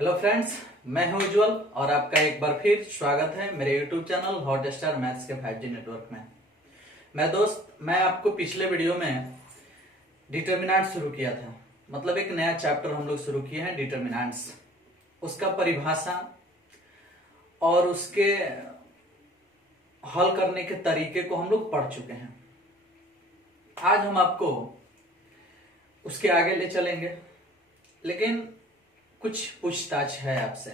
Hello friends, मैं हूं उज्जवल और आपका एक बार फिर स्वागत है मेरे YouTube channel hot star maths के 5G नेटवर्क में। मैं आपको पिछले वीडियो में डिटर्मिनेंट शुरू किया था, मतलब एक नया चैप्टर हम लोग शुरू किए हैं डिटर्मिनेंट्स। उसका परिभाषा और उसके हल करने के तरीके को हम लोग पढ़ चुके हैं। आज हम आपको उसके आगे ले चलेंगे, लेकिन कुछ पूछताछ है आपसे।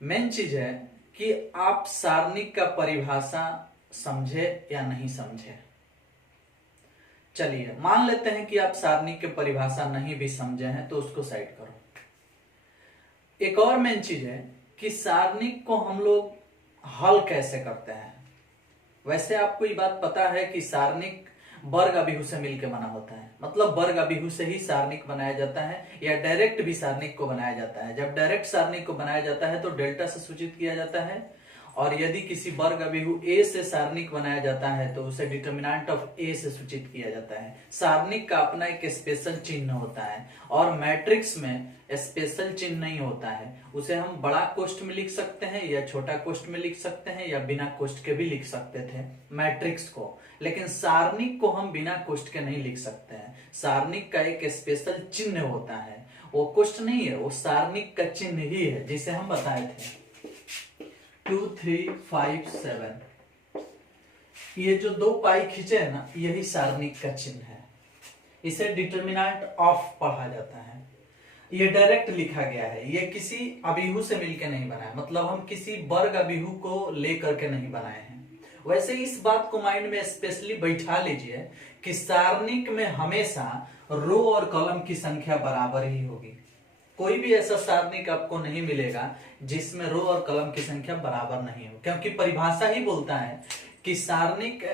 मेन चीज है कि आप सारणिक का परिभाषा समझे या नहीं समझे। चलिए मान लेते हैं कि आप सारणिक के परिभाषा नहीं भी समझे हैं, तो उसको साइड करो। एक और मेन चीज है कि सारणिक को हम लोग हल कैसे करते हैं। वैसे आपको ये बात पता है कि सारणिक वर्ग अभिहु से मिलकर बना होता है, मतलब वर्ग अभिहु से ही सारणिक बनाया जाता है, या डायरेक्ट भी सारणिक को बनाया जाता है। जब डायरेक्ट सारणिक को बनाया जाता है तो डेल्टा से सूचित किया जाता है, और यदि किसी वर्ग अभिहु ए से सारणिक बनाया जाता है तो उसे डिटर्मिनेंट ऑफ ए से सूचित किया जाता है। सारणिक का अपना एक स्पेशल चिन्ह होता है, और मैट्रिक्स में स्पेशल चिन्ह नहीं होता है। उसे हम बड़ा कोष्ठ में लिख सकते हैं या छोटा कोष्ठ में लिख सकते हैं या बिना कोष्ठ के भी लिख सकते थे मैट्रिक्स को, लेकिन सारणिक को हम बिना कोष्ठ के नहीं लिख सकते हैं। सारणिक का एक स्पेशल चिन्ह होता है, वो कोष्ठ नहीं है, वो सारणिक का चिन्ह ही है, जिसे हम बताए थे 2 3 5 7। ये जो दो पाई खींचे है ना, यही सारणिक का चिन्ह है। इसे डिटर्मिनेंट ऑफ पढ़ा जाता है। ये डायरेक्ट लिखा गया है, ये किसी अभिहु से मिलकर नहीं बना है, मतलब हम किसी वर्ग अभिहु को लेकर के नहीं बनाए हैं। वैसे इस बात को माइंड में स्पेशली बैठा लीजिए कि सारणिक में हमेशा रो और कॉलम की संख्या बराबर ही होगी। कोई भी ऐसा सारणिक आपको नहीं मिलेगा जिसमें रो और कॉलम की संख्या बराबर नहीं हो, क्योंकि परिभाषा ही बोलता है कि सारणिक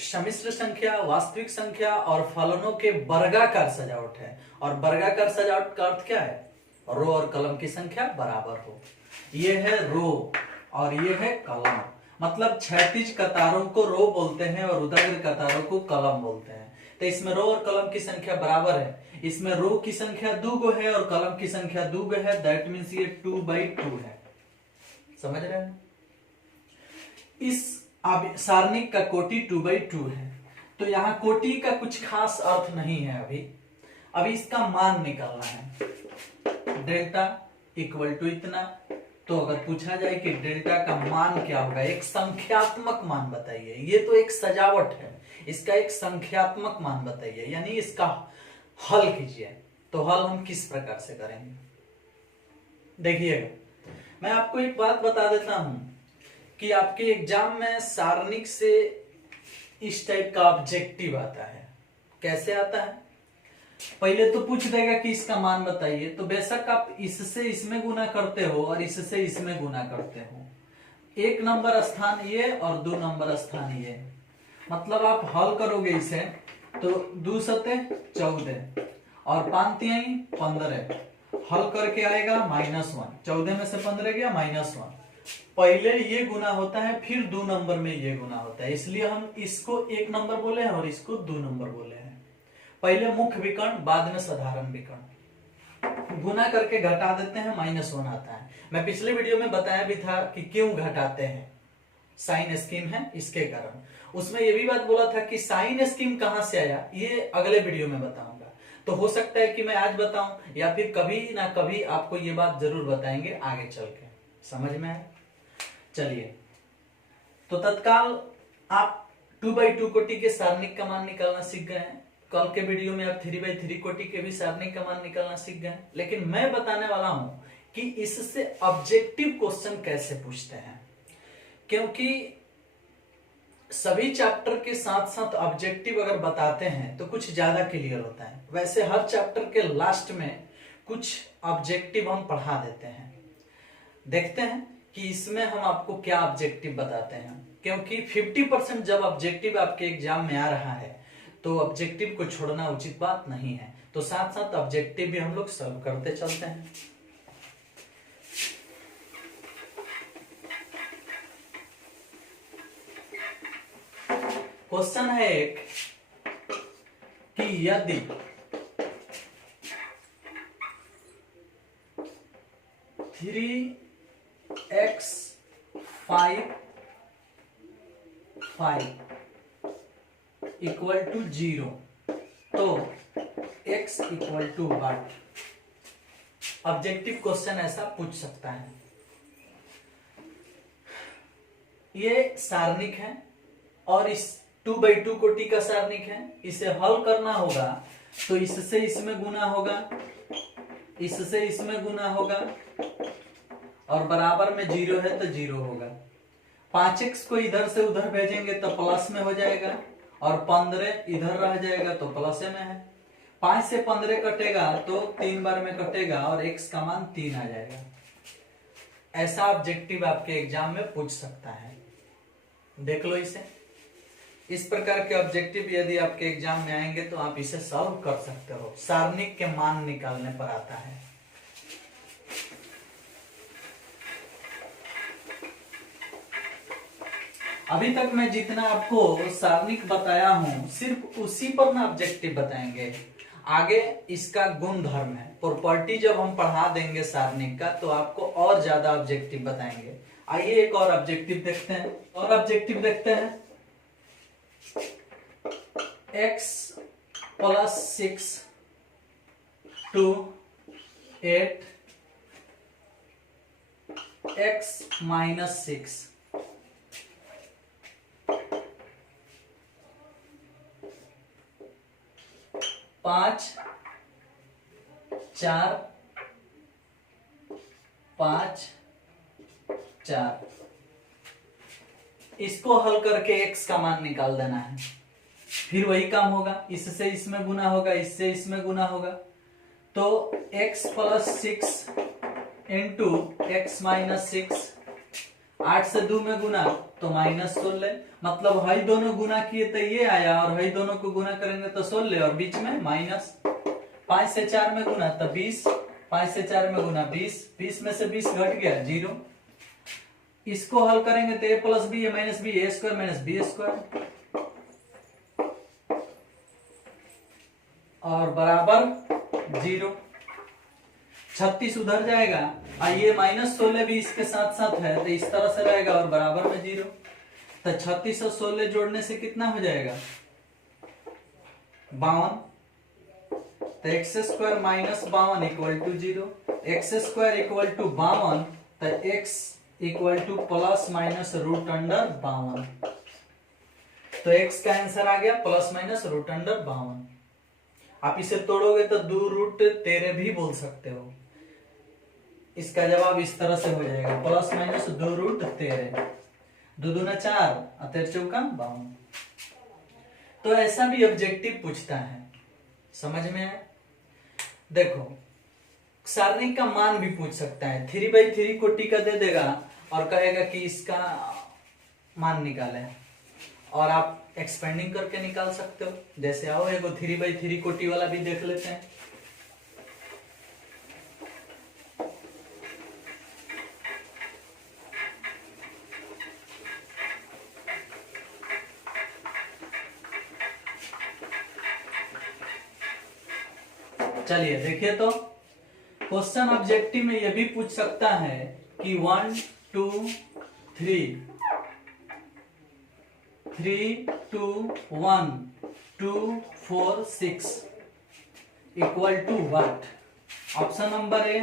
सम्मिश्र संख्या, वास्तविक संख्या और फलनों के वर्गाकार सजावट है। और वर्गाकार सजावट का अर्थ क्या है? रो और कॉलम की संख्या बराबर हो। ये है रो और ये है कॉलम, मतलब क्षैतिज कतारों को रो बोलते हैं और ऊर्ध्वाधर कतारों को कॉलम बोलते हैं। तो इसमें रो और कॉलम की संख्या बराबर है। इसमें रो की संख्या 2 है और कॉलम की संख्या 2 है, दैट मीन्स ये 2/2 है। समझ रहे हैं? इस सारणिक का कोटि 2/2 है। तो यहाँ कोटि का कुछ खास अर्थ नहीं है। अभी इसका मान निकालना है। डेल्टा इक्वल टू इतना। तो अगर पूछा जाए कि डेल्टा का मान क्या होगा, एक संख्यात्मक मान बताइए। ये तो एक सजावट है, इसका एक संख्यात्मक मान बताइए, यानी इसका हल कीजिए। तो हल हम किस प्रकार से करेंगे, देखिएगा। मैं आपको एक बात बता देता हूं कि आपके एग्जाम में सारणिक से इस टाइप का ऑब्जेक्टिव आता है। कैसे आता है? पहले तो पूछ देगा कि इसका मान बताइए, तो बेशक आप इससे इसमें गुना करते हो और इससे इसमें गुना करते हो। 1 नंबर स्थान ये और 2 नंबर स्थान ये, मतलब आप हल करोगे इसे तो 2 सते 14 और 5 तिहाई 15, हल करके आएगा -1। 14 में से 15 गया -1। पहले ये गुना होता है, फिर 2 नंबर में ये गुना होता है, इसलिए हम इसको 1 नंबर बोले हैं और इसको 2 नंबर बोले हैं। पहले मुख्य विकर्ण, बाद में साधारण विकर्ण। गुना करके घटा देते हैं, -1 आता है। मैं पिछले वीडियो में बताया भी था कि क्यों घटाते हैं, साइन स्कीम है इसके कारण। उसमें ये भी बात बोला था कि साइन स्कीम कहां से आया, ये अगले वीडियो में बताऊंगा। तो हो सकता है कि मैं आज बताऊं या फिर कभी ना कभी आपको ये बात जरूर बताएंगे आगे चल के। समझ में आया? चलिए, तो तत्काल आप 2/2 कोटि के सारणिक का मान निकालना सीख गए हैं। कल के वीडियो में आप 3/3 कोटि के भी सारणिक का मान निकालना सीख गए। लेकिन मैं बताने वाला हूं कि इससे ऑब्जेक्टिव क्वेश्चन कैसे पूछते हैं, क्योंकि सभी चैप्टर के साथ साथ ऑब्जेक्टिव अगर बताते हैं तो कुछ ज्यादा क्लियर होता है। वैसे हर चैप्टर के लास्ट में कुछ ऑब्जेक्टिव हम पढ़ा देते हैं। देखते हैं कि इसमें हम आपको क्या ऑब्जेक्टिव बताते हैं, क्योंकि 50% जब ऑब्जेक्टिव आपके एग्जाम में आ रहा है तो ऑब्जेक्टिव को छोड़ना उचित बात नहीं है। तो साथ साथ ऑब्जेक्टिव भी हम लोग सॉल्व करते चलते हैं। क्वेश्चन है एक कि यदि 3x 5 इक्वल टू 0, तो x equal to what? Objective question ऐसा पूछ सकता है। ये सारणिक है और इस 2/2 कोटि का सारणिक है। इसे हल करना होगा तो इससे इसमें गुना होगा, इससे इसमें गुना होगा, और बराबर में 0 है तो 0 होगा। 5x को इधर से उधर भेजेंगे तो प्लस में हो जाएगा, और 15 इधर रह जाएगा तो प्लस में है। 5 से 15 कटेगा तो 3 बार में कटेगा और x का मान 3 आ जाएगा। ऐसा ऑब्जेक्टिव आपके एग्जाम में पूछ सकता है, देख लो इसे। इस प्रकार के ऑब्जेक्टिव यदि आपके एग्जाम में आएंगे तो आप इसे सॉल्व कर सकते हो। सारणिक के मान निकालने पर आता है। अभी तक मैं जितना आपको सारणिक बताया हूं सिर्फ उसी पर ना ऑब्जेक्टिव बताएंगे। आगे इसका गुण धर्म है, प्रॉपर्टी जब हम पढ़ा देंगे सारणिक का तो आपको और ज्यादा ऑब्जेक्टिव बताएंगे। आइए एक और ऑब्जेक्टिव देखते हैं। और ऑब्जेक्टिव देखते हैं। x + 6 to 8 x - 6 5 4 5 4। इसको हल करके x का मान निकाल देना है। फिर वही काम होगा, इससे इसमें गुना होगा, इससे इसमें गुना होगा, तो x + 6 इंटू x - 6, 8 से 2 में गुना तो -16, मतलब हई दोनों गुना किए तो ये आया, और हई दोनों को गुना करेंगे तो 16, और बीच में माइनस। 5 से 4 में गुना तो 20, 5 से 4 में गुना 20, 20 में से 20 घट गया 0। इसको हल करेंगे तो a + b a - b a² - b², और बराबर 0। 36 उधर जाएगा, ये -16 भी इसके साथ साथ है तो इस तरह से रहेगा, और बराबर में 0। तो 36 और 16 जोड़ने से कितना हो जाएगा? 52। तो x² - 52 equal to 0। x² equal to 52, तो x इक्वल टू ±√52। तो x का आंसर आ गया ±√52। आप इसे तोड़ोगे तो 2√13 भी बोल सकते हो। इसका जवाब इस तरह से हो जाएगा ±2√13। 2 दूना 4 और 13 चौका 52। तो ऐसा भी ऑब्जेक्टिव पूछता है, समझ में है? देखो, सारणिक का मान भी पूछ सकता है। 3/3 कोटि का दे देगा और कहेगा कि इसका मान निकाले, और आप एक्सपेंडिंग करके निकाल सकते हो। जैसे आओ एगो 3/3 कोटि वाला भी देख लेते हैं। चलिए देखिए, तो क्वेश्चन ऑब्जेक्टिव में यह भी पूछ सकता है कि 1 2 3 3 2 1 2 4 6 equal to what? Option number A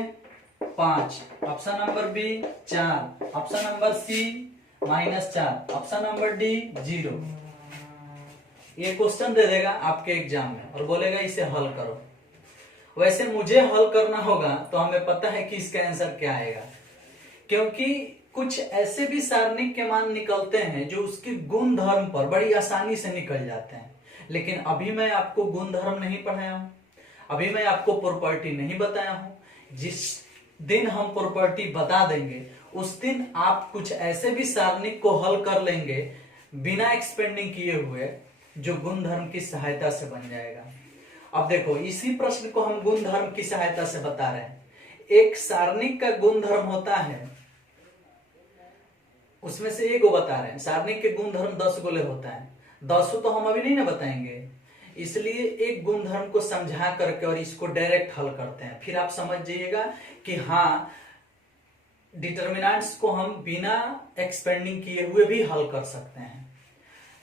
5, option number B 4, option number C -4, option number D 0। ये क्वेश्चन दे देगा आपके एग्जाम में और बोलेगा इसे हल करो। वैसे मुझे हल करना होगा तो हमें पता है कि इसका आंसर क्या आएगा, क्योंकि कुछ ऐसे भी सारणिक के मान निकलते हैं जो उसके गुण धर्म पर बड़ी आसानी से निकल जाते हैं। लेकिन अभी मैं आपको गुण धर्म नहीं पढ़ाया हूं, अभी मैं आपको प्रॉपर्टी नहीं बताया हूं। जिस दिन हम प्रॉपर्टी बता देंगे उस दिन आप कुछ ऐसे भी सारणिक को हल कर लेंगे बिना एक्सपेंडिंग किए हुए, जो गुण धर्म की सहायता से बन जाएगा। अब देखो, इसी प्रश्न को हम गुण धर्म की सहायता से बता रहे हैं। एक सारणिक का गुण धर्म होता है, उसमें से एक बता रहे हैं। सारणिक के गुण धर्म 10 गोले होता है, 10 तो हम अभी नहीं ना बताएंगे, इसलिए एक गुण धर्म को समझा करके और इसको डायरेक्ट हल करते हैं। फिर आप समझ जाइएगा कि हाँ, डिटर्मिनेंट्स को हम बिना एक्सपेंडिंग किए हुए भी हल कर सकते हैं,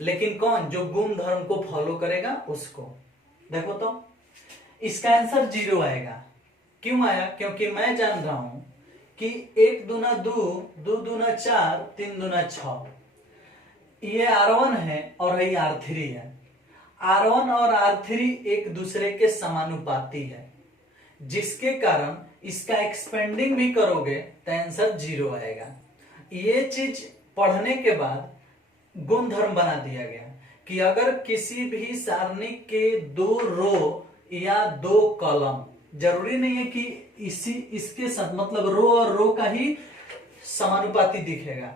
लेकिन कौन, जो गुण धर्म को फॉलो करेगा उसको। देखो तो इसका आंसर 0 आएगा। क्यों आया? क्योंकि मैं जान रहा हूं कि 1 दूना 2, 2 दूना 4, 3 दूना 6, ये R1 है और ये R3 है। R1 और R3 एक दूसरे के समानुपाती है, जिसके कारण इसका एक्सपेंडिंग भी करोगे तो आंसर 0 आएगा। ये चीज पढ़ने के बाद गुणधर्म बना दिया गया कि अगर किसी भी सारणिक के 2 रो या 2 कॉलम, जरूरी नहीं है कि इसके साथ मतलब रो और रो का ही समानुपाती दिखेगा,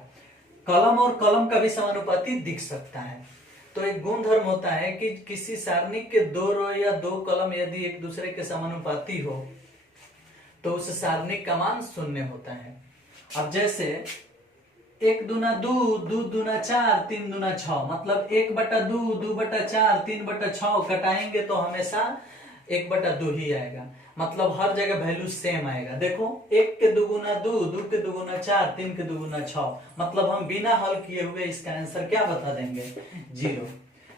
कॉलम और कॉलम का भी समानुपाती दिख सकता है। तो एक गुणधर्म होता है कि किसी सारणिक के 2 रो या 2 कॉलम यदि एक दूसरे के समानुपाती हो तो उस सारणिक का मान 0 होता है। अब जैसे 1 दूना 2, 2 दूना 4, 3 दूना 6, मतलब 1/2, 2/4, 3/6 कटाएंगे तो हमेशा 1/2 ही आएगा। मतलब हर जगह वैल्यू सेम आएगा। देखो 1 के 2 गुना 2, 2 के 2 गुना 4, 3 के 2 गुना 6, मतलब हम बिना हल किए हुए इसका आंसर क्या बता देंगे? 0।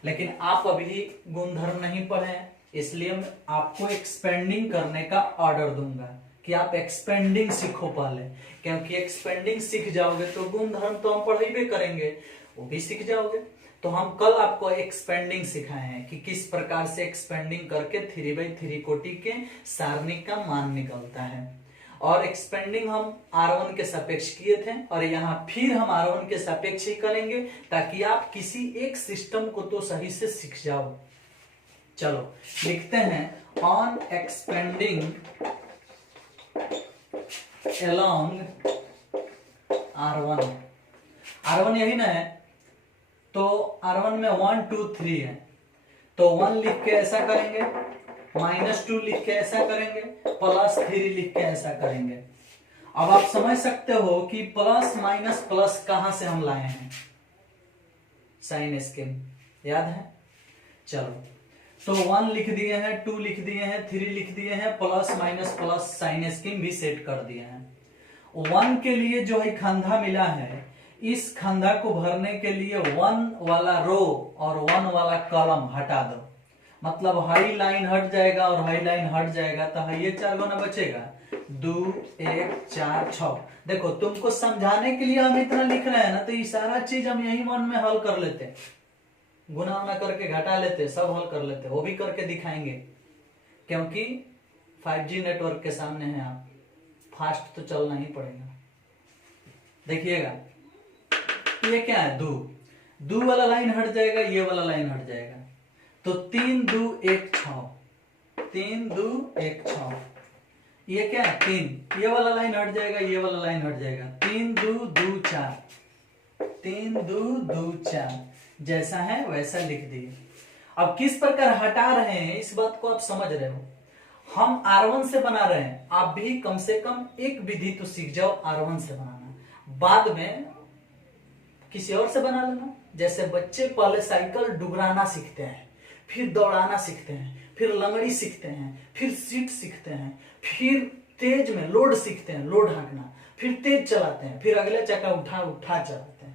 लेकिन आप अभी गुणधर्म नहीं पढ़े, इसलिए मैं आपको एक्सपेंडिंग करने का ऑर्डर दूंगा कि आप एक्सपेंडिंग सीखो पहले, क्योंकि एक्सपेंडिंग सीख जाओगे तो गुणधर्म तो हम पढ़ेबे करेंगे, वो भी सीख जाओगे। तो हम कल आपको एक्सपेंडिंग सिखाए हैं कि किस प्रकार से एक्सपेंडिंग करके 3/3 कोटि के सारणिक का मान निकलता है। और एक्सपेंडिंग हम R1 के सापेक्ष किए थे और यहाँ फिर हम R1 के सापेक्ष ही करेंगे, ताकि आप किसी एक सिस्टम को तो सही से सीख जाओ। चलो लिखते हैं, on expanding along R1, R1 यही ना है, तो R1 में 1 2 3 है, तो 1 लिख के ऐसा करेंगे, -2 लिख के ऐसा करेंगे, +3 लिख के ऐसा करेंगे। अब आप समझ सकते हो कि प्लस माइनस प्लस कहां से हम लाए हैं, साइन स्कीम याद है। चलो तो 1 लिख दिए हैं, 2 लिख दिए हैं, 3 लिख दिए हैं, plus minus plus sign scheme भी सेट कर दिए हैं। 1 के लिए जो है खंधा मिला है, इस खंधा को भरने के लिए 1 वाला रो और 1 वाला कॉलम हटा दो, मतलब हाई लाइन हट जाएगा और हाई लाइन हट जाएगा, तो ये 4 गुना बचेगा, 2 1 4 6। देखो तुमको समझाने के लिए हम इतना लिख रहे हैं ना, तो ये सारा चीज हम यही मन में हल कर लेते, गुना उना करके घटा लेते, सब हल कर लेते, वो भी करके दिखाएंगे, क्योंकि 5G नेटवर्क के सामने है आप, फास्ट तो चलना ही पड़ेगा। देखिएगा ये क्या है, 2 वाला लाइन हट जाएगा, ये वाला लाइन हट जाएगा, तो 3 2 1 6, 3 2 1 6, ये क्या है 3, ये वाला लाइन हट जाएगा, ये वाला लाइन हट जाएगा, 3 2 2 4, 3 2 2 4, जैसा है वैसा लिख दिए। अब किस प्रकार हटा रहे हैं इस बात को आप समझ रहे हो, हम R1 से बना रहे हैं, आप भी कम से कम एक विधि तो सीख जाओ R1 से बनाना, बाद में किसी और से बना लेना। जैसे बच्चे पहले साइकिल डुगराना सीखते हैं, फिर दौड़ाना सीखते हैं, फिर लंगड़ी सीखते हैं, फिर सीट सीखते हैं, फिर तेज में लोड सीखते हैं, लोड हाँकना, फिर तेज चलाते हैं, फिर अगले चक्का उठा उठा चलाते हैं।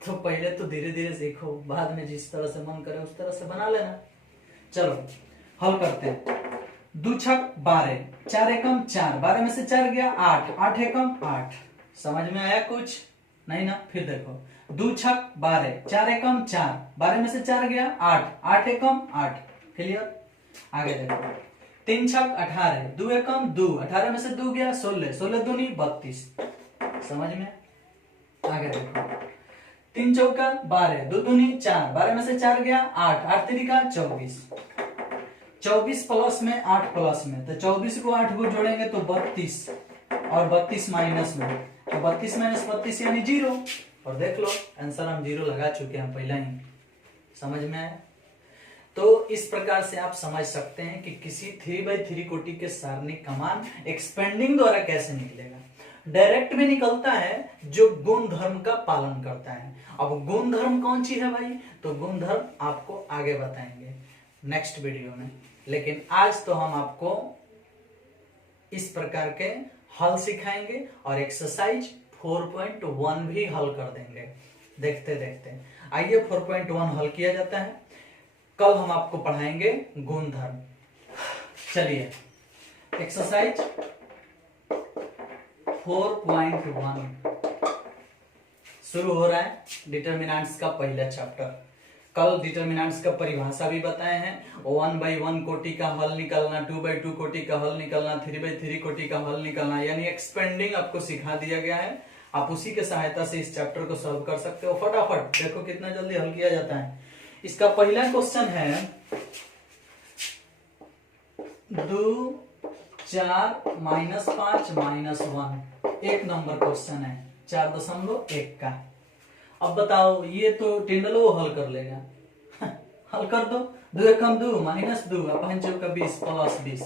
तो पहले तो धीरे धीरे सीखो, बाद में जिस तरह से मन करे उस तरह से बना लेना। चलो हल करते हैं। 2 छक 12, 4 एकम 4, 12 में से 4 गया 8, 8 एकम 8। समझ में आया कुछ? नहीं ना? फिर देखो 2 छक 12, 4 एकम 4, 12 में से 4 गया 8, 8 एकम 8। क्लियर? आगे देखो 3 छक 18, 2 एकम 2, 18 में से 2 गया 16, 16 दूनी 32। समझ में? आगे देखो 3 चौका 12, 2 दूनी 4, 12 में से 4 गया 8, 8 तिरिका 24, 24 प्लस में 8 प्लस में, तो 24 को 8 को जोड़ेंगे तो 32, और 32 माइनस में, तो 32 माइनस 32 यानी 0। और देख लो आंसर हम 0 लगा चुके हैं पहले ही। समझ में आया? तो इस प्रकार से आप समझ सकते हैं कि किसी 3/3 कोटि के सारणिक का मान एक्सपेंडिंग द्वारा कैसे निकलेगा। डायरेक्ट भी निकलता है जो गुण धर्म का पालन करता है। अब गुण धर्म कौन सी है भाई, तो गुण धर्म आपको आगे बताएंगे नेक्स्ट वीडियो में, लेकिन आज तो हम आपको इस प्रकार के हल सिखाएंगे और एक्सरसाइज 4.1 भी हल कर देंगे देखते देखते। आइए 4.1 हल किया जाता है। कल हम आपको पढ़ाएंगे गुणधर्म। चलिए एक्सरसाइज 4.1 शुरू हो रहा है। डिटर्मिनेंट्स का पहला चैप्टर। कल डिटर्मिनेंट्स का परिभाषा भी बताए हैं। 1/1 कोटि का हल निकलना, 2/2 कोटि का हल निकलना, 3/3 कोटि का हल निकलना, यानी एक्सपेंडिंग आपको सिखा दिया गया है। आप उसी के सहायता से इस चैप्टर को सॉल्व कर सकते हो। फटाफट देखो कितना जल्दी हल किया जाता है। इसका पहला क्वेश्चन है 2 4 -5 -1। एक नंबर क्वेश्चन है 4.1 का। अब बताओ, ये तो टिंडलो हल कर लेगा। हल कर दो। 2 कम 2 -2 5 का 20 प्लस 20।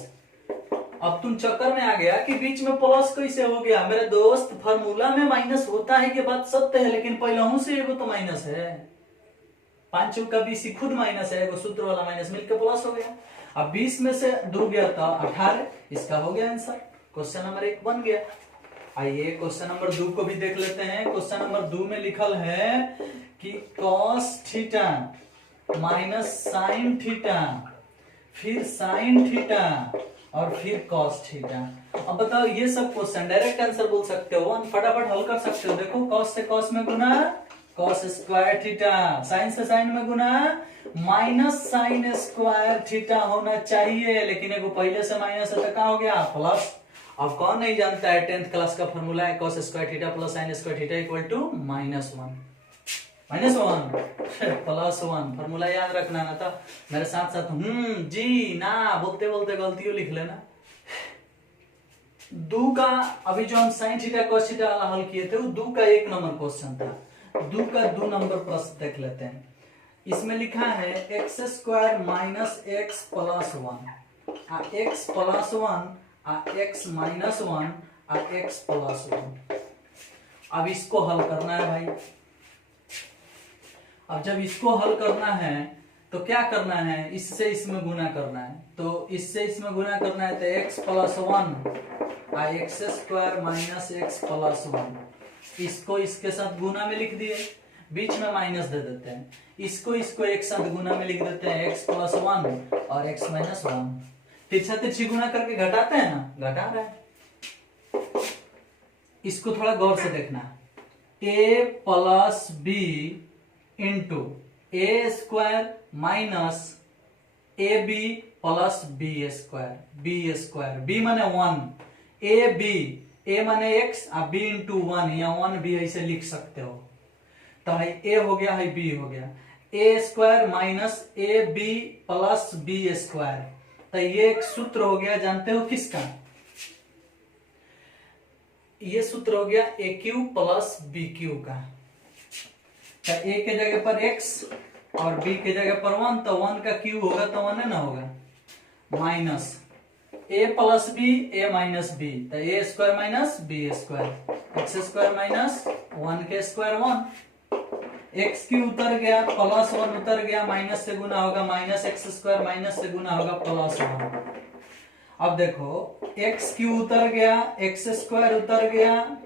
अब तुम चक्कर में आ गया कि बीच में प्लस कैसे हो गया। मेरे दोस्त, फार्मूला में माइनस होता है, ये बात सत्य है, लेकिन पहले से एगो तो माइनस है। 5 का 20 खुद माइनस है, एगो सूत्र वाला माइनस मिलकर प्लस हो गया। अब 20 में से 2 गया था 18। इसका हो गया आंसर। क्वेश्चन नंबर 1 बन गया। आइए क्वेश्चन नंबर 2 को भी देख लेते हैं। क्वेश्चन नंबर 2 में लिखल है कि cos theta minus sine theta, फिर साइन थीटा और फिर cos थीटा। अब बताओ, ये सब क्वेश्चन डायरेक्ट आंसर बोल सकते हो, फटाफट हल कर सकते हो। देखो cos से cos में गुना cos स्क्वायर थीटा, साइन से साइन में गुना माइनस साइन स्क्वायर थीटा होना चाहिए, लेकिन एगो पहले से माइनस है तो क्या हो गया प्लस। अब कौन नहीं जानता है 10th क्लास का फॉर्मूला है cos square theta plus sine square theta equal to -1 +1 formula याद रखना ना। तो मेरे साथ साथ जी ना बोलते बोलते गलतियों लिख लेना। 2 का अभी जो हम साइन थीटा cos थीटा वाला हल किए थे, वो 2 का 1 नंबर क्वेश्चन था। 2 का 2 नंबर प्रश्न देख लेते हैं। इसमें लिखा है x² - x + 1 x + 1 x - 1 x + 1। अब इसको हल करना है भाई। अब जब इसको हल करना है तो क्या करना है, इससे इसमें गुना करना है। तो इससे इसमें गुना करना है तो x + 1 x² - x + 1। इसको इसके साथ गुना में लिख दिए, बीच में माइनस दे देते हैं। इसको एक साथ गुना में लिख देते हैं x + 1 और x - 1। तिरछा तिरछी गुना करके घटाते हैं ना, घटा रहे हैं। इसको थोड़ा गौर से देखना। a + b into a² minus ab + b²। b माने 1, a माने x और b इंटू 1, या 1 भी ऐसे लिख सकते हो। तो है a हो गया, है b हो गया। a² minus ab + b²। तो ये एक सूत्र हो गया, जानते हो किसका? ये सूत्र हो गया AQ + BQ का। तो a के जगह पर x और b के जगह पर 1, तो 1 का q होगा तो 1 है ना होगा, minus a + b a - b, तो a² - b², x² - 1 के स्क्वायर 1, x क्यू उतर गया, +1 उतर गया, माइनस से गुना होगा -x² माइनस से गुना होगा +1। अब देखो x क्यू उतर गया, x² उतर गया,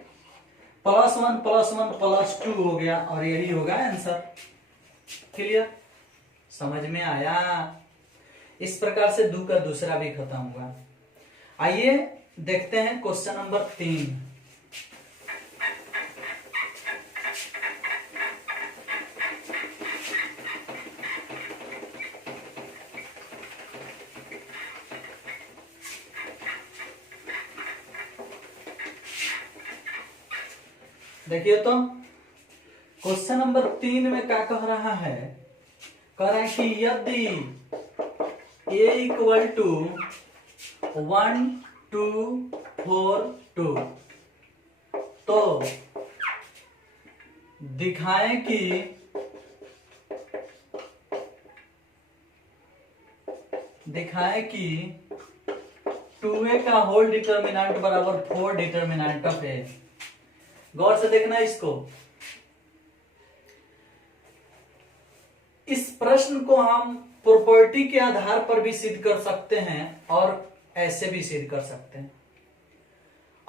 +1 +1 +2 हो गया, और यही होगा आंसर। क्लियर? समझ में आया? इस प्रकार से 2 का दूसरा भी खत्म हुआ। आइए देखते हैं क्वेश्चन नंबर 3। देखिए तो क्वेश्चन नंबर 3 में क्या कह रहा है, कह रहा है कि यदि a = 1 2 4 2 तो दिखाएं कि कि 2a का होल डिटर्मिनेंट बराबर 4 डिटर्मिनेंट ऑफ a। गौर से देखना इसको। इस प्रश्न को हम प्रॉपर्टी के आधार पर भी सिद्ध कर सकते हैं और ऐसे भी सिद्ध कर सकते हैं।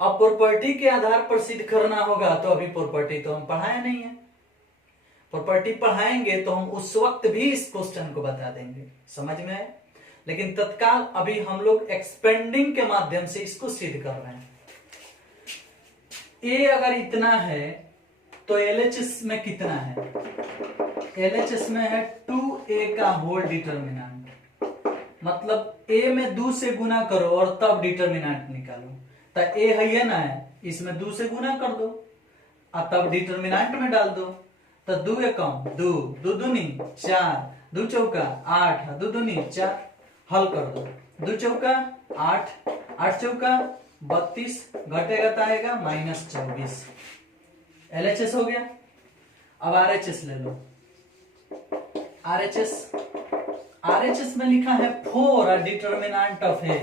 अब प्रॉपर्टी के आधार पर सिद्ध करना होगा, तो अभी प्रॉपर्टी तो हम पढ़ाए नहीं है। प्रॉपर्टी पढ़ाएंगे तो हम उस वक्त भी इस क्वेश्चन को बता देंगे, समझ में आए। लेकिन तत्काल अभी हम लोग एक्सपेंडिंग के माध्यम से इसको सिद्ध कर रहे हैं। ए अगर इतना है तो एलएचएस में कितना है? एलएचएस में है 2a का होल डिटर्मिनेंट, मतलब a में 2 से गुना करो और तब डिटर्मिनेंट निकालो। तो a है ना, इसमें 2 से गुना कर दो और तब डिटर्मिनेंट में डाल दो। तो 2 एकम 2, 2 दूनी 4, 2 चौका 8, 2 दूनी 4, हल कर दो। 2 चौका 8, 8 चौका 32, घटेगा तो आएगा -24। एलएचएस हो गया। अब आरएचएस ले लो। आरएचएस में लिखा है 4 डिटर्मिनेंट ऑफ ए।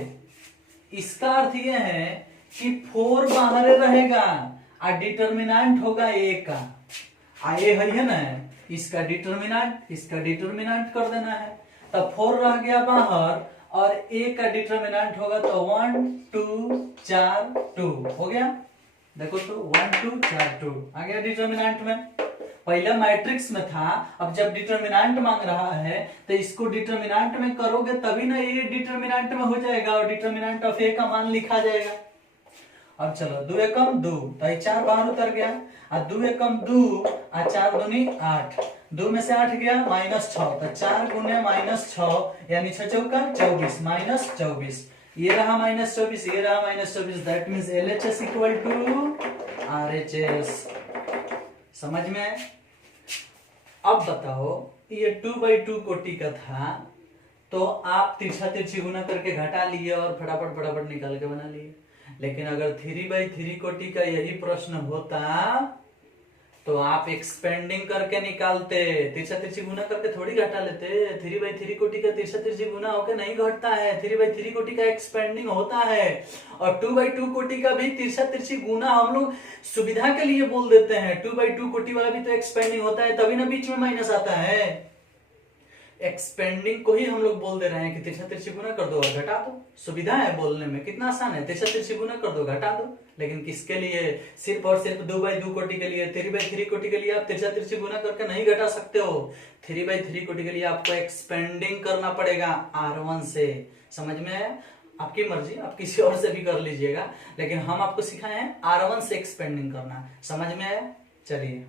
इसका अर्थ यह है कि 4 बाहर रहेगा और डिटर्मिनेंट होगा ए का। ए है ना, इसका डिटर्मिनेंट कर देना है। तब 4 रह गया बाहर और ए का डिटर्मिनेंट होगा तो 1 2 4 2 हो गया। देखो तो 1 2 4 2 आ गया डिटर्मिनेंट में। पहले मैट्रिक्स में था, अब जब डिटर्मिनेंट मांग रहा है तो इसको डिटर्मिनेंट में करोगे तभी ना ये डिटर्मिनेंट में हो जाएगा और डिटर्मिनेंट ऑफ ए का मान लिखा जाएगा। अब चलो 2 एकम 2, तो 4 बाहर उतर गया और 2 एकम 2 और 4 दूनी 8, 2 में से 8 गया -6, तो 4 गुने -6 यानी 6 चौका 24 -24, ये रहा -24, ये रहा -24। That means LHS equal to RHS. समझ में आए? अब बताओ, ये 2/2 कोटि का था तो आप तिरछा तिरछी गुना करके घटा लिए और फटाफट निकाल के बना लिए। लेकिन अगर 3/3 कोटि का यही प्रश्न होता तो आप एक्सपेंडिंग करके निकालते, तिरछा तिरछी गुना करके थोड़ी घटा लेते। 3/3 कोटि का तिरछा तिरछी गुना होकर नहीं घटता है, 3/3 कोटि का एक्सपेंडिंग होता है। और 2/2 कोटि का भी तिरछा तिरछी गुना हम लोग सुविधा के लिए बोल देते हैं। 2/2 कोटि वाला भी तो एक्सपेंडिंग होता है, तभी ना बीच में माइनस आता है। एक्सपेंडिंग को ही हम लोग बोल दे रहे हैं कि तिरछा तिरछी गुना कर दो और घटा दो। सुविधा है बोलने में, कितना आसान है, तिरछा तिरछी गुना कर दो घटा दो। लेकिन किसके लिए? सिर्फ और सिर्फ 2/2 कोटि के लिए। 3/3 कोटि के लिए आप तिरछा तिरछी गुना करके नहीं घटा सकते हो। 3/3 कोटि के लिए आपको एक्सपेंडिंग करना पड़ेगा R1 से। समझ में आया? आपकी मर्जी, आप किसी और से भी कर लीजिएगा, लेकिन हम आपको सिखाए हैं R1 से एक्सपेंडिंग करना। समझ में आया? चलिए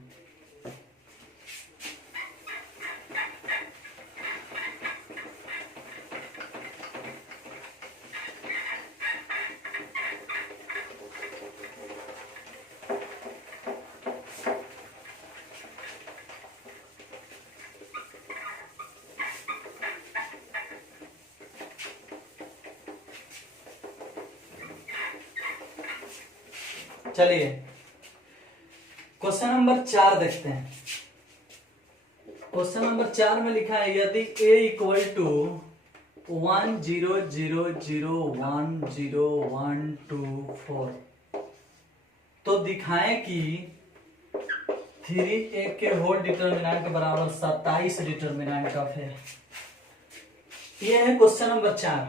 चलिए क्वेश्चन नंबर 4 देखते हैं। क्वेश्चन नंबर 4 में लिखा है यदि a इक्वल टू 1 0 0 0 1 0 1 2 4 तो दिखाएं कि 3a के होल डिटर्मिनेंट बराबर 27 डिटर्मिनेंट ऑफ है। ये है क्वेश्चन नंबर 4।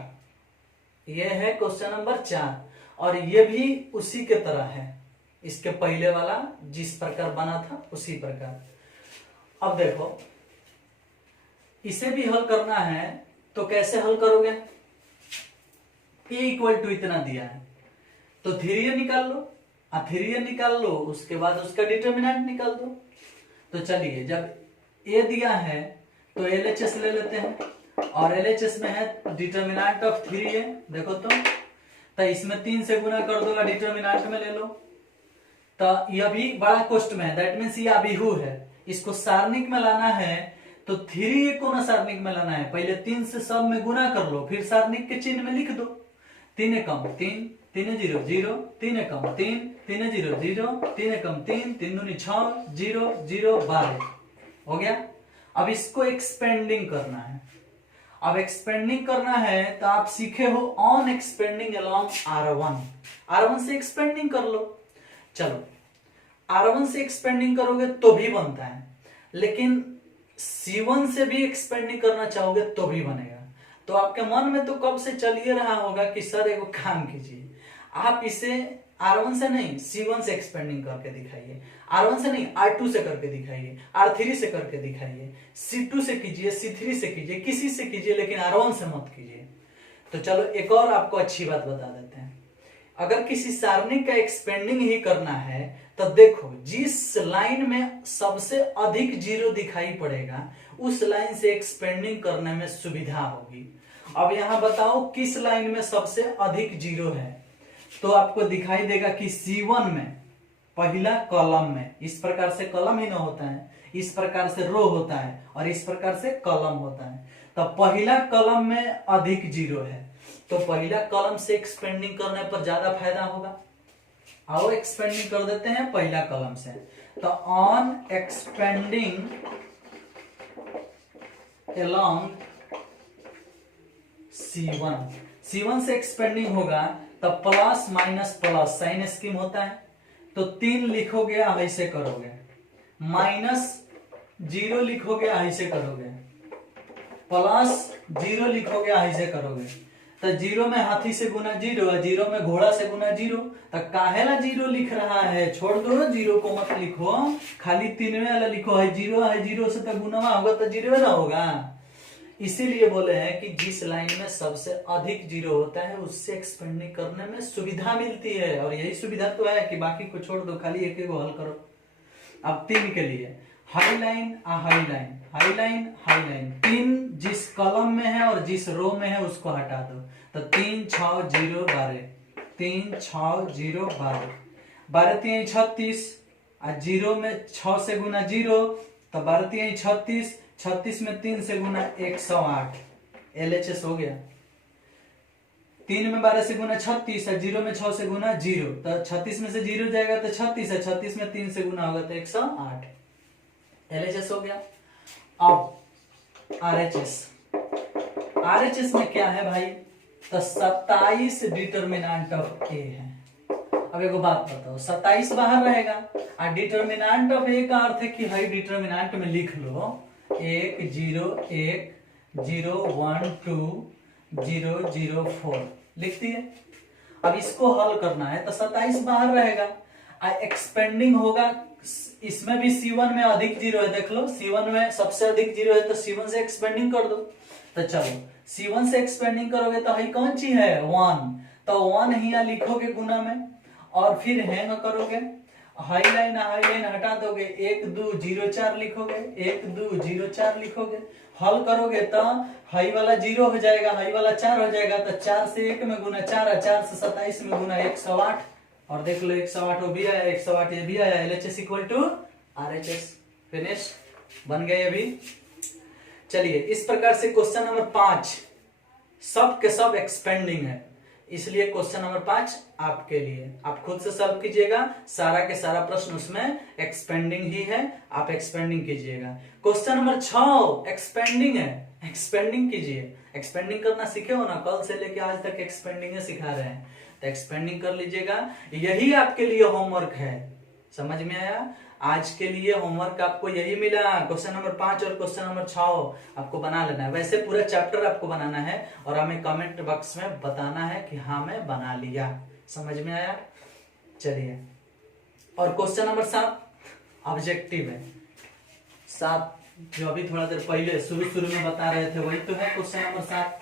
ये है क्वेश्चन नंबर 4 और ये भी उसी के तरह है, इसके पहले वाला जिस प्रकार बना था उसी प्रकार। अब देखो, इसे भी हल करना है तो कैसे हल करोगे? a इक्वल टू इतना दिया है तो 3a निकाल लो, 3a निकाल लो, उसके बाद उसका डिटर्मिनेंट निकाल दो। तो चलिए, जब a दिया है तो LHS ले लेते हैं और LHS में है डिटर्मिनेंट ऑफ 3a। देखो तो इसमें 3 से गुना कर दो, डिटर्मिनेंट में ले लो। तो यह भी बड़ा क्वेश्चन में है, दैट मीन्स ये अभिहू है। इसको सारणिक में लाना है तो 3a को ना सारणिक में लाना है, पहले 3 से सब में गुना कर लो, फिर सारणिक के चिन्ह में लिख दो। 3 एकम 3, 3 0 0, 3 एकम 3, 3 0 0, 3 एकम 3, 3 दूनी 6, 0 0 12 हो गया। अब इसको एक्सपेंडिंग करना है। अब एक्सपेंडिंग करना है तो आप सीखे हो on expanding along R1। R1 से एक्सपेंडिंग कर लो। चलो, R1 से एक्सपेंडिंग करोगे तो भी बनता है, लेकिन C1 से भी एक्सपेंडिंग करना चाहोगे तो भी बनेगा। तो आपके मन में तो कब से चल ही रहा होगा कि सर एगो काम कीजिए, आप इसे R1 से नहीं, C1 से एक्सपेंडिंग करके दिखाइए, R1 से नहीं R2 से करके दिखाइए, R3 से करके दिखाइए, C2 से कीजिए, C3 से कीजिए, किसी से कीजिए, लेकिन R1 से मत कीजिए। तो चलो एक और आपको अच्छी बात बता देते हैं। अगर किसी सारणिक का एक्सपेंडिंग ही करना है तो देखो, जिस लाइन में सबसे अधिक जीरो दिखाई पड़ेगा उस लाइन से एक्सपेंडिंग करने में सुविधा होगी। अब यहां बताओ किस लाइन में सबसे अधिक जीरो है, तो आपको दिखाई देगा कि C1 में पहला कॉलम में, इस प्रकार से कॉलम ही ना होता है, इस प्रकार से रो होता है और इस प्रकार से कॉलम होता है। तो पहला कॉलम में अधिक जीरो है, तो पहला कॉलम से एक्सपेंडिंग करने पर ज्यादा फायदा होगा। आओ एक्सपेंडिंग कर देते हैं पहला कॉलम से। तो ऑन एक्सपेंडिंग अलोंग C1 से एक्सपेंडिंग होगा तब plus minus plus sign scheme होता है, तो 3 लिखोगे ऐसे करोगे, माइनस 0 लिखोगे ऐसे करोगे, प्लस 0 लिखोगे ऐसे करोगे। तो 0 में हाथी से गुना 0 और 0 में घोड़ा से गुना 0, तो काहेला 0 लिख रहा है, छोड़ दो 0 को मत लिखो, खाली 3वें वाला लिखो है 0 से तो गुना होगा तो 0 ना होगा। इसीलिए बोले हैं कि जिस लाइन में सबसे अधिक जीरो होता है उससे एक्सपेंडिंग करने में सुविधा मिलती है, और यही सुविधा तो है कि बाकी को छोड़ दो, खाली एक एक हल करो। अब 3 के लिए high line high line high line high line, 3 जिस कॉलम में है और जिस रो में है उसको हटा दो, तो 3 6 0 12, 3 6 0 12, 12 3 36 और 0 में 6 से गुना 0, तो 12 3 36, 36 में 3 से गुना 108, LHS हो गया। 3 में 12 से गुना 36 है, 0 में 6 से गुना 0, तो 36 में से 0 जाएगा तो 36 है, 36 में 3 से गुना होगा तो 108, LHS हो गया। अब RHS में क्या है भाई, तो 27 डिटर्मिनेंट ऑफ ए है। अब एक बात बताओ, 27 बाहर रहेगा और डिटर्मिनेंट ऑफ ए का अर्थ है कि हाई डिटर्मिनेंट में लिख लो 1 0 1 0 1 2 0 0 4 लिख दिए। अब इसको हल करना है तो 27 बाहर रहेगा, एक्सपेंडिंग होगा, इसमें भी C1 में अधिक जीरो है, देख लो C1 में सबसे अधिक जीरो है तो C1 से एक्सपेंडिंग कर दो। तो चलो C1 से एक्सपेंडिंग करोगे तो हाई कौन सी है 1, तो 1 ही लिखोगे गुना में और फिर हैंग करोगे, हाई लाइन हटा दोगे, 1 2 0 4 लिखोगे, 1 2 0 4 लिखोगे, हल करोगे तो हाई वाला 0 हो जाएगा, हाई वाला 4 हो जाएगा, तो 4 से 1 में गुना 4 है, 4 से 27 में गुना 108, और देख लो 108 वो भी आया, 108 ये भी आया, LHS equal to RHS। Finish, बन गए अभी। चलिए इस प्रकार से क्वेश्चन नंबर 5 सब के सब एक्सपेंडिंग है, इसलिए क्वेश्चन नंबर 5 आपके लिए, आप खुद से सॉल्व कीजिएगा, सारा के सारा प्रश्न उसमें एक्सपेंडिंग ही है, आप एक्सपेंडिंग कीजिएगा। क्वेश्चन नंबर 6 एक्सपेंडिंग है, एक्सपेंडिंग कीजिए, एक्सपेंडिंग करना सीखे हो ना, कल से लेके आज तक एक्सपेंडिंग सिखा रहे हैं, तो एक्सपेंडिंग कर लीजिएगा, यही आपके लिए होमवर्क है। समझ में आया? आज के लिए होमवर्क आपको यही मिला, क्वेश्चन नंबर 5 और क्वेश्चन नंबर 6 आपको बना लेना है। वैसे पूरा चैप्टर आपको बनाना है और हमें कमेंट बॉक्स में बताना है कि हाँ मैं बना लिया। समझ में आया? चलिए, और क्वेश्चन नंबर 7 ऑब्जेक्टिव है, 7 जो अभी थोड़ा देर पहले शुरू में बता रहे थे वही तो है क्वेश्चन नंबर 7।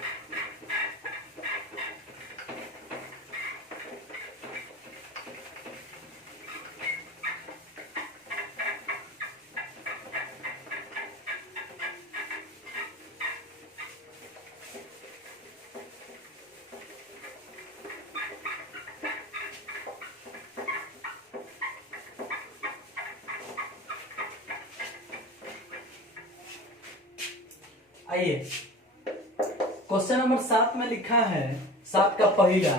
आइए, क्वेश्चन नंबर 7 में लिखा है, 7 का पहला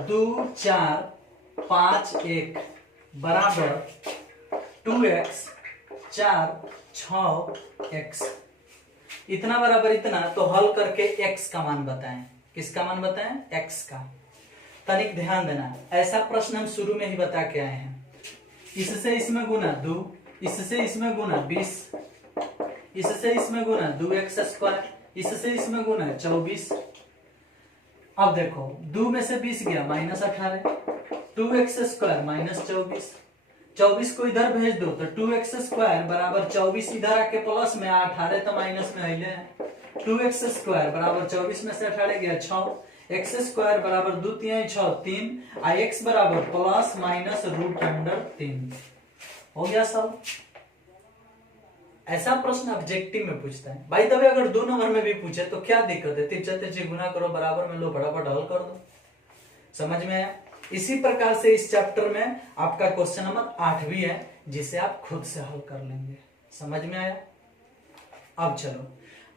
2 4 5 1 बराबर 2x 4 6 x, इतना बराबर इतना, तो हल करके x का मान बताएं। किसका मान बताएं? x का। तनिक ध्यान देना, ऐसा प्रश्न हम शुरू में ही बता के आए हैं। इससे इसमें गुना 2, इससे इसमें गुना 20, इससे इसमें गुना 2x स्क्वायर, इससे इसमें गुना 24। अब देखो 2 में से 20 गया -18, 2x² माइनस 24 को इधर भेज दो तो 2x² बराबर 24 इधर आके प्लस में 18 तो माइनस में हिले 2x² बराबर 24 में से 18 गया 6 x² बराबर 2 3 6 3 आई x बराबर प्लस माइनस √3 हो गया सब। ऐसा प्रश्न ऑब्जेक्टिव में पूछता है भाई, तभी अगर 2 नंबर में भी पूछे तो क्या दिक्कत है, तिरछे गुना करो बराबर में लो फटाफट हल कर दो। समझ में आया। इसी प्रकार से इस चैप्टर में आपका क्वेश्चन नंबर 8 भी है जिसे आप खुद से हल कर लेंगे। समझ में आया। अब चलो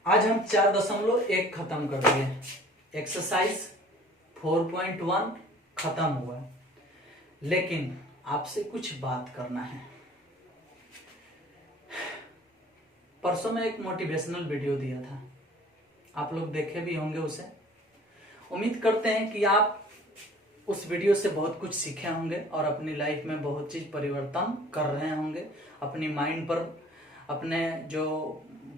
आज हम 4.1 खत्म कर दिए, एक्सरसाइज 4.1 खत्म हुआ, लेकिन आपसे कुछ बात करना है। परसों में एक मोटिवेशनल वीडियो दिया था, आप लोग देखे भी होंगे उसे। उम्मीद करते हैं कि आप उस वीडियो से बहुत कुछ सीखे होंगे और अपनी लाइफ में बहुत चीज परिवर्तन कर रहे होंगे। अपनी माइंड पर, अपने जो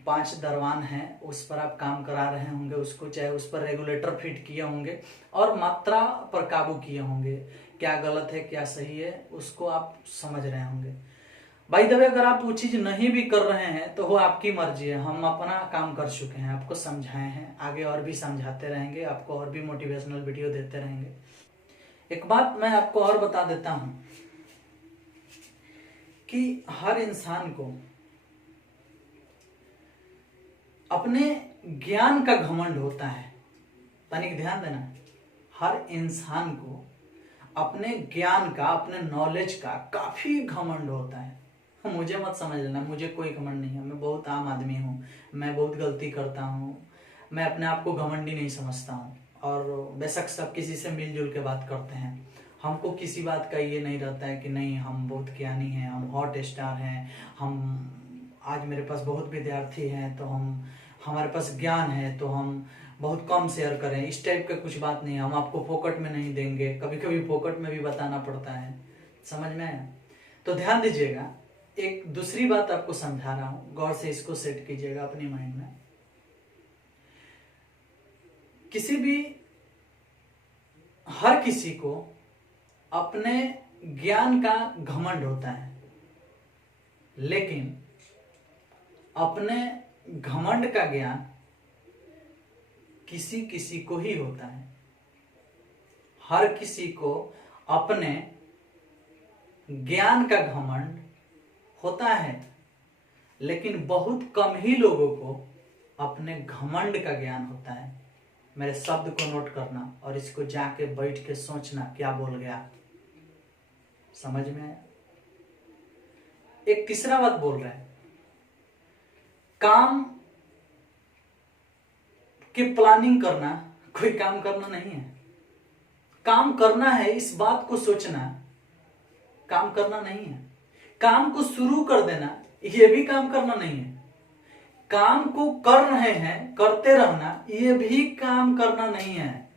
5 दरवान हैं उस पर आप काम करा रहे होंगे, उसको चाहे उस पर रेगुलेटर फिट किए होंगे और मात्रा पर काबू किए होंगे। क्या गलत है क्या सही है उसको आप समझ रहे होंगे। भाई दबे अगर आप वो चीज नहीं भी कर रहे हैं तो वो आपकी मर्जी है, हम अपना काम कर चुके हैं, आपको समझाए हैं, आगे और भी समझाते रहेंगे, आपको और भी मोटिवेशनल वीडियो देते रहेंगे। एक बात मैं आपको और बता देता हूं कि हर इंसान को अपने ज्ञान का घमंड होता है। तनिक ध्यान देना, हर इंसान को अपने ज्ञान का, अपने नॉलेज का काफी घमंड होता है। मुझे मत समझ लेना, मुझे कोई घमंड नहीं है, मैं बहुत आम आदमी हूँ, मैं बहुत गलती करता हूँ, मैं अपने आप को घमंडी नहीं समझता हूँ। और बेशक सब किसी से मिलजुल के बात करते हैं, हमको किसी बात का ये नहीं रहता है कि नहीं हम बहुत ज्ञानी हैं, हम हॉट स्टार हैं, हम आज मेरे पास बहुत विद्यार्थी हैं तो हमारे पास ज्ञान है तो हम बहुत कम शेयर करें, इस टाइप का कुछ बात नहीं है। हम आपको फोकट में नहीं देंगे, कभी कभी फोकट में भी बताना पड़ता है। समझ में आया। तो ध्यान दीजिएगा, एक दूसरी बात आपको समझा रहा हूं, गौर से इसको सेट कीजिएगा अपनी माइंड में। हर किसी को अपने ज्ञान का घमंड होता है, लेकिन अपने घमंड का ज्ञान किसी किसी को ही होता है। हर किसी को अपने ज्ञान का घमंड होता है, लेकिन बहुत कम ही लोगों को अपने घमंड का ज्ञान होता है। मेरे शब्द को नोट करना और इसको जाके बैठ के सोचना क्या बोल गया। समझ में आया। एक तीसरा बात बोल रहे हैं, काम की प्लानिंग करना कोई काम करना नहीं है। काम करना है, इस बात को सोचना काम करना नहीं है। काम को शुरू कर देना ये भी काम करना नहीं है। काम को कर रहे हैं, करते रहना ये भी काम करना नहीं है।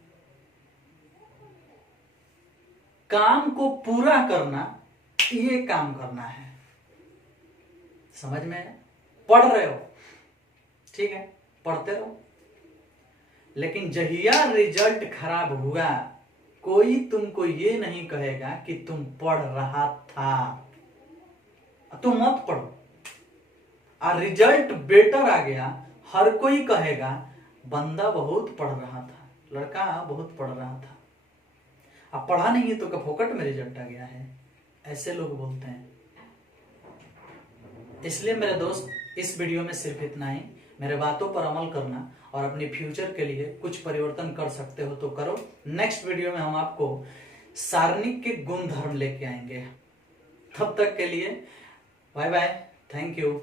काम को पूरा करना ये काम करना है। समझ में? पढ़ रहे हो, ठीक है, पढ़ते रहो, लेकिन जहिया रिजल्ट खराब हुआ कोई तुमको ये नहीं कहेगा कि तुम पढ़ रहा था, तुम मत पढ़ो। और रिजल्ट बेटर आ गया, हर कोई कहेगा बंदा बहुत पढ़ रहा था, लड़का बहुत पढ़ रहा था। अब पढ़ा नहीं है तो क्या फोकट में रिजल्ट आ गया है, ऐसे लोग बोलते हैं। इसलिए मेरे दोस्त, इस वीडियो में सिर्फ इतना ही। मेरे बातों पर अमल करना और अपने फ्यूचर के लिए कुछ परिवर्तन कर सकते हो तो करो। नेक्स्ट वीडियो में हम आपको सारणिक के गुण धर्म लेके आएंगे। तब तक के लिए बाय बाय, थैंक यू।